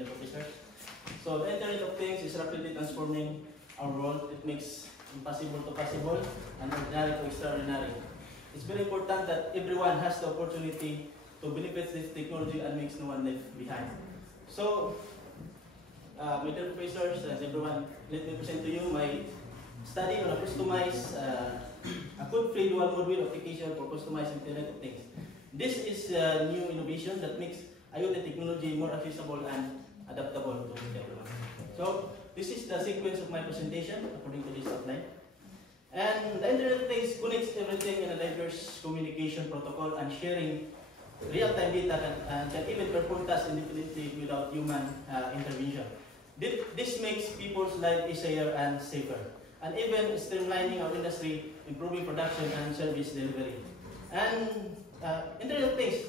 the professors. So the Internet of Things is rapidly transforming our world. It makes impossible to possible and ordinary to extraordinary. It's very important that everyone has the opportunity to benefit this technology and makes no one left behind. So, my dear professors and everyone, let me present to you my study on a customized, a code-free dual module application for customized Internet of Things. This is a new innovation that makes IoT technology more accessible and adaptable to everyone. So, this is the sequence of my presentation according to this outline. And the Internet of Things connects everything in a diverse communication protocol and sharing real-time data can even perform tasks independently without human intervention. This makes people's life easier and safer, and even streamlining our industry, improving production and service delivery. And Internet of Things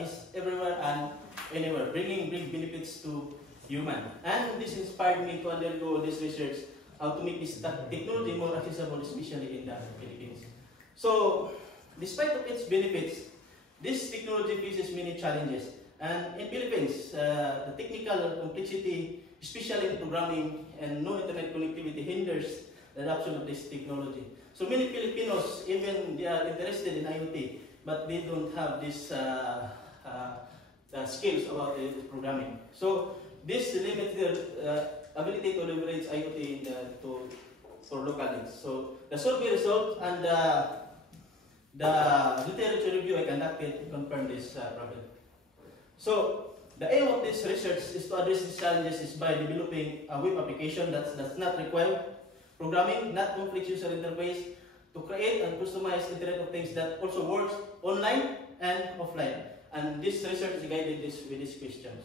is everywhere and anywhere, bringing big benefits to human. And this inspired me to undergo this research, how to make this technology more accessible, especially in the Philippines. So, despite of its benefits, this technology faces many challenges. And in Philippines, the technical complexity, especially in programming and no internet connectivity, hinders the adoption of this technology. So many Filipinos, even they are interested in IoT, but they don't have this skills about the programming. So this limits their ability to leverage IoT for local needs. So the survey results and the literature review I conducted confirmed this problem. So the aim of this research is to address these challenges is by developing a web application that does not require programming, not complex user interface, to create and customize Internet of Things that also works online and offline. And this research is guided with these questions.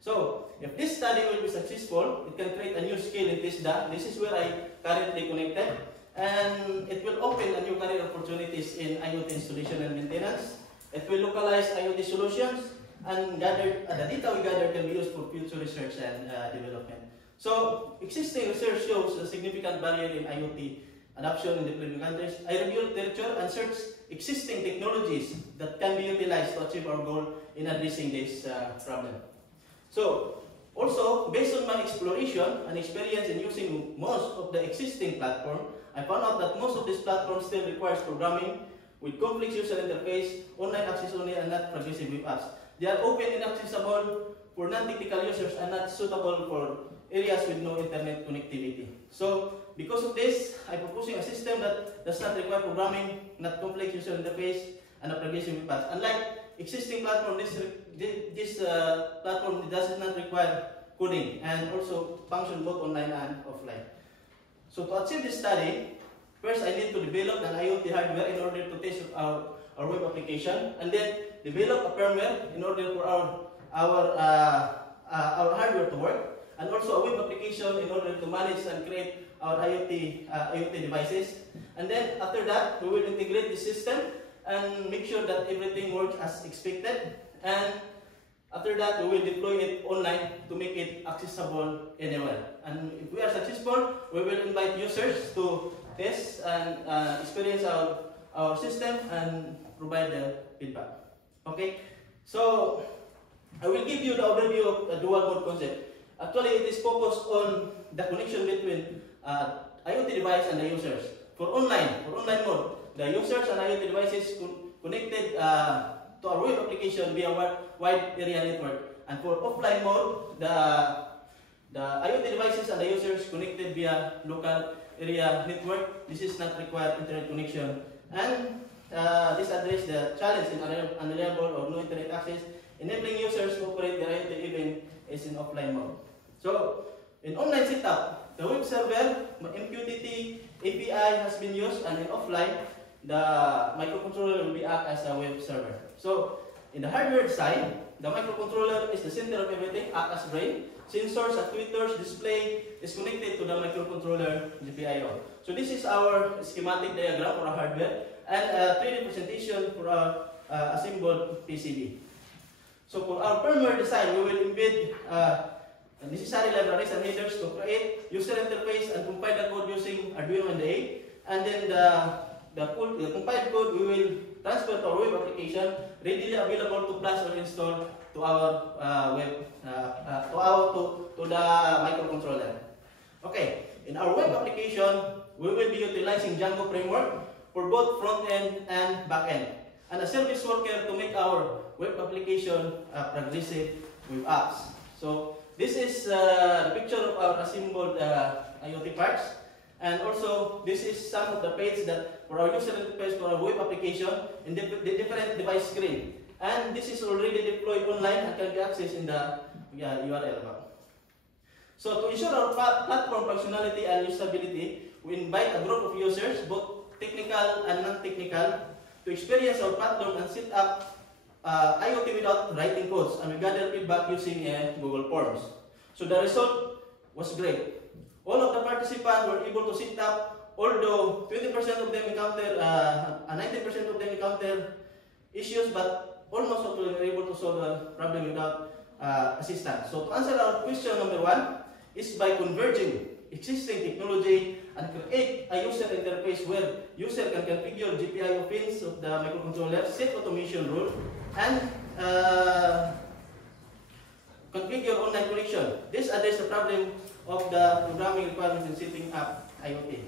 So, if this study will be successful, it can create a new skill in TISDA. This is where I currently connected. And it will open a new career opportunities in IoT installation and maintenance. It will localize IoT solutions, and the data we gather can be used for future research and development. So, existing research shows a significant barrier in IoT adoption in developing countries. I reviewed literature and searched existing technologies that can be utilized to achieve our goal in addressing this problem. So, also, based on my exploration and experience in using most of the existing platforms, I found out that most of these platforms still requires programming with complex user interface, online access only, and not progressive web apps. They are open and accessible for non-technical users and not suitable for areas with no internet connectivity. So, because of this, I'm proposing a system that does not require programming, not complex user interface, and a progressive web apps. Unlike existing platform, this platform does not require coding and also function both online and offline. So to achieve this study, first I need to develop an IoT hardware in order to test our web application, and then develop a firmware in order for our hardware to work, and also a web application in order to manage and create our IoT devices. And then after that, we will integrate the system and make sure that everything works as expected. And after that, we will deploy it online to make it accessible anywhere. And if we are successful, we will invite users to test and experience our system and provide the feedback. Okay, so I will give you the overview of the dual mode concept. Actually, it is focused on the connection between IoT device and the users. For online mode, the users and IoT devices connected to our web application via wide area network. And for offline mode, the IoT devices and the users connected via local area network. This is not required internet connection. And this addresses the challenge in unreliable or no internet access, enabling users to operate their IoT even as in offline mode. So, in online setup, the web server, MQTT API has been used, and in offline, the microcontroller will be act as a web server. So, in the hardware side, the microcontroller is the center of everything, act as brain. Sensors, actuators, display is connected to the microcontroller GPIO. So, this is our schematic diagram for our hardware and a 3D presentation for our assembled PCB. So, for our firmware design, we will embed necessary libraries and headers to create user interface and compile the code using Arduino NDA. And then the compiled code we will transfer to our web application, readily available to flash or install to our utilizing Django framework for both front-end and back-end, and a service worker to make our web application progressive web apps. So this is the picture of our assembled IoT parts, and also this is some of the page that for our user interface for our web application in the different device screen. And this is already deployed online and can be accessed in the URL bar. So to ensure our platform functionality and usability, we invite a group of users, both technical and non-technical, to experience our platform and set up IoT without writing codes, and we gather feedback using Google Forms. So the result was great. All of the participants were able to set up, although 20% of them encountered, 90% of them encountered issues, but almost all of them were able to solve the problem without assistance. So to answer our question number 1 is by converging existing technology and create a user interface where user can configure GPIO pins of the microcontroller, set automation rule, and configure online connection. This addresses the problem of the programming requirements in setting up IoT.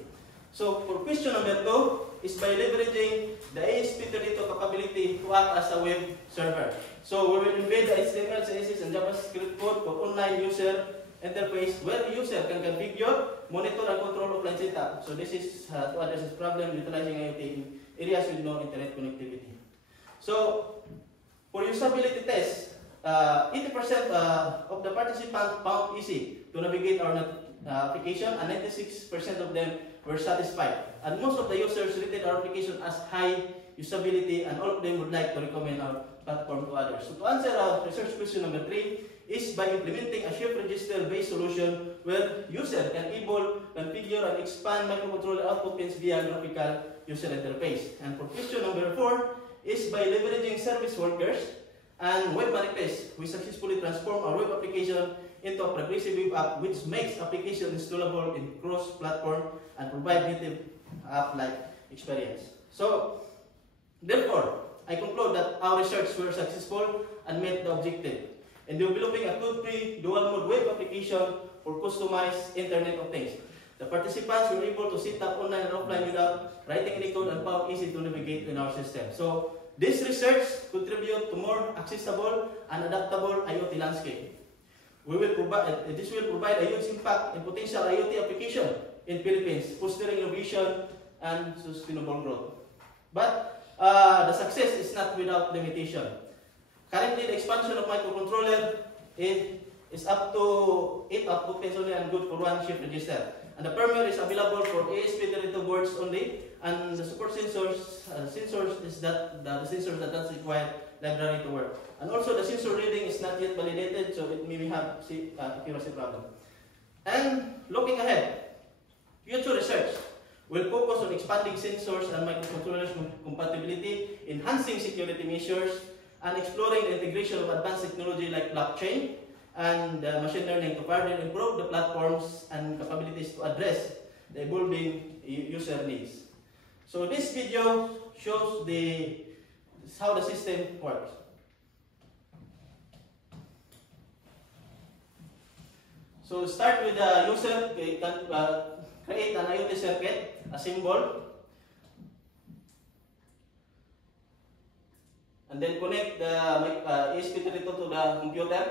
So for question number 2 is by leveraging the ASP32 capability to act as a web server. So we will embed the HTML, CSS, and JavaScript code for online user interface where the user can configure, monitor, and control offline setup. So this is to address this problem utilizing IoT in areas with no internet connectivity. So for usability test, 80% of the participants found easy to navigate our application, and 96% of them were satisfied. And most of the users rated our application as high usability, and all of them would like to recommend our platform to others. So to answer our research question number 3 is by implementing a shift register-based solution where user can enable, configure, and expand microcontroller output pins via graphical user interface. And for question number 4 is by leveraging service workers and web manifest, we successfully transform our web application into a progressive web app which makes application installable in cross-platform and provide native app-like experience. So, therefore, I conclude that our research were successful and met the objective in developing a code-free dual-mode web application for customized Internet of Things. The participants were able to set up online and offline without writing any code and found easy to navigate in our system. So, this research contribute to more accessible and adaptable IoT landscape. This will provide a huge impact in potential IoT application in Philippines, fostering innovation and sustainable growth. But the success is not without limitation. Currently, the expansion of microcontroller is up to 8 output pins only and good for one shift register. And the firmware is available for ASP32 boards only, and the support sensors is that the sensors that does require library to work. And also the sensor reading is not yet validated, so it may have accuracy problem. And looking ahead, future research will focus on expanding sensors and microcontrollers compatibility, enhancing security measures, and exploring the integration of advanced technology like blockchain and machine learning to further improve the platforms and capabilities to address the evolving user needs. So this video shows how the system works. So start with the user, create an IoT circuit, a symbol, and then connect the ASP32 to the computer,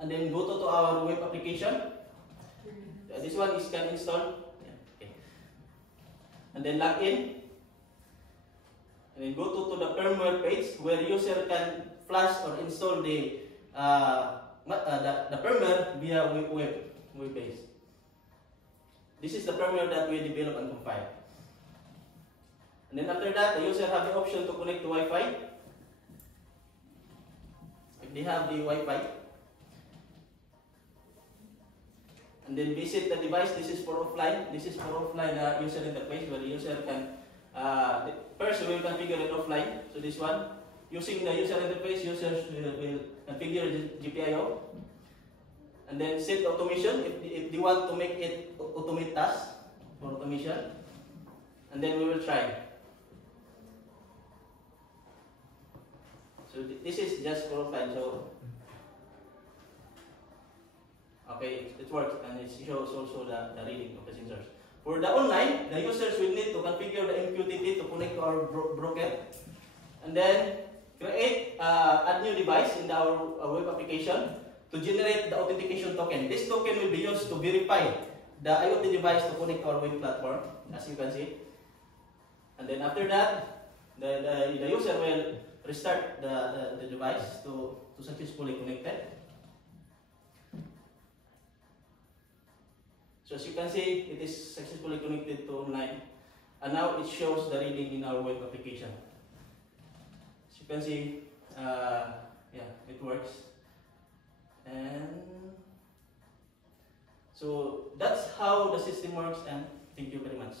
and then go to our web application. This one is can install, okay. And then log in, and then go to the firmware page where user can flash or install the firmware via web page. This is the firmware that we develop and compile. And then after that, the user have the option to connect to Wi-Fi. If they have the Wi-Fi. And then visit the device. This is for offline. This is for offline user interface where the user can, first we will configure it offline. So this one, using the user interface, users will configure GPIO. And then set automation if they want to make it automate tasks for automation. And then we will try. So this is just for offline. So okay, it works, and it shows also the reading of the sensors. For the online, the users will need to configure the MQTT to connect to our broker, and then create a new device in our web application to generate the authentication token. This token will be used to verify the IoT device to connect to our web platform, as you can see. And then after that, the user will restart the device to successfully connect it. So as you can see, it is successfully connected to online, and now it shows the reading in our web application. As you can see, yeah, it works. And so that's how the system works, and thank you very much.